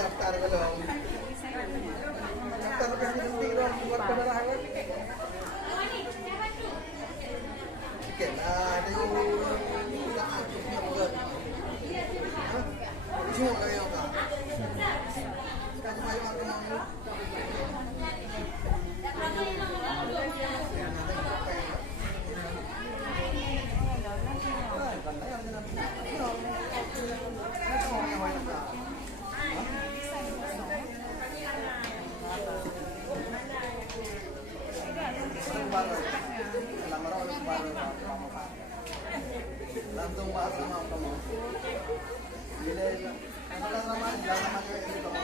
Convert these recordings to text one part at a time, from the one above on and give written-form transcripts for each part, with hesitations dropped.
Daftar belum? Daftar lebih nanti dong buat penerangan. Oke, nah ada yang bukan. Cuma kayak apa? Kamu ayo aku mau. Langsung bahas sama kamu. Bila katakan sama jangan pakai itu kamu.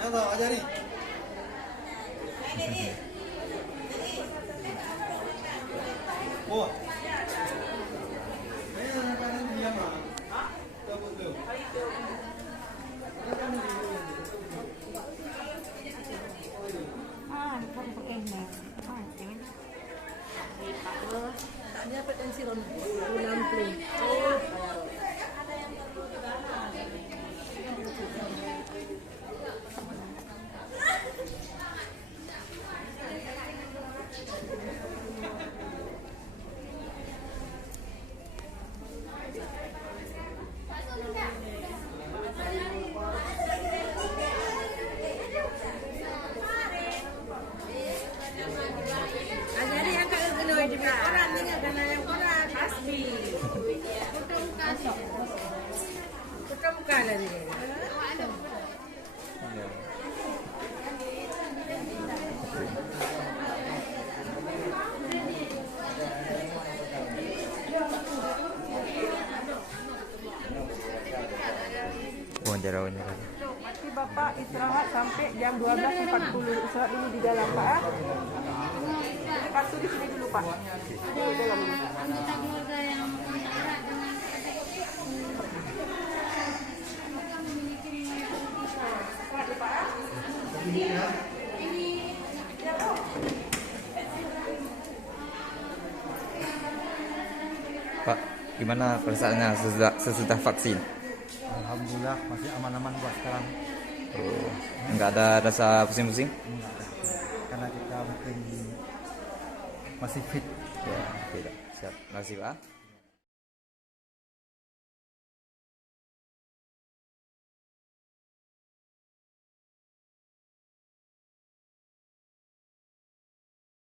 Apa aja nih? Oh. Ini makanan dia mah. Coba tuh. Không pakai ini. Tanya potensi ronde play. Bapak istirahat sampai jam 12.40. Istirahat dulu di dalam Pak. Ini kartu di sini dulu Pak. Di dalam dulu. Anggota keluarga yang kontak erat dengan adik apakah memiliki riwayat Pak, gimana perasaannya sesudah vaksin? Alhamdulillah masih aman-aman buat sekarang. Oh, nggak ada rasa pusing-pusing? Enggak ada. Karena kita mungkin masih fit. Ya, tidak. Siap. Terima kasih, Pak.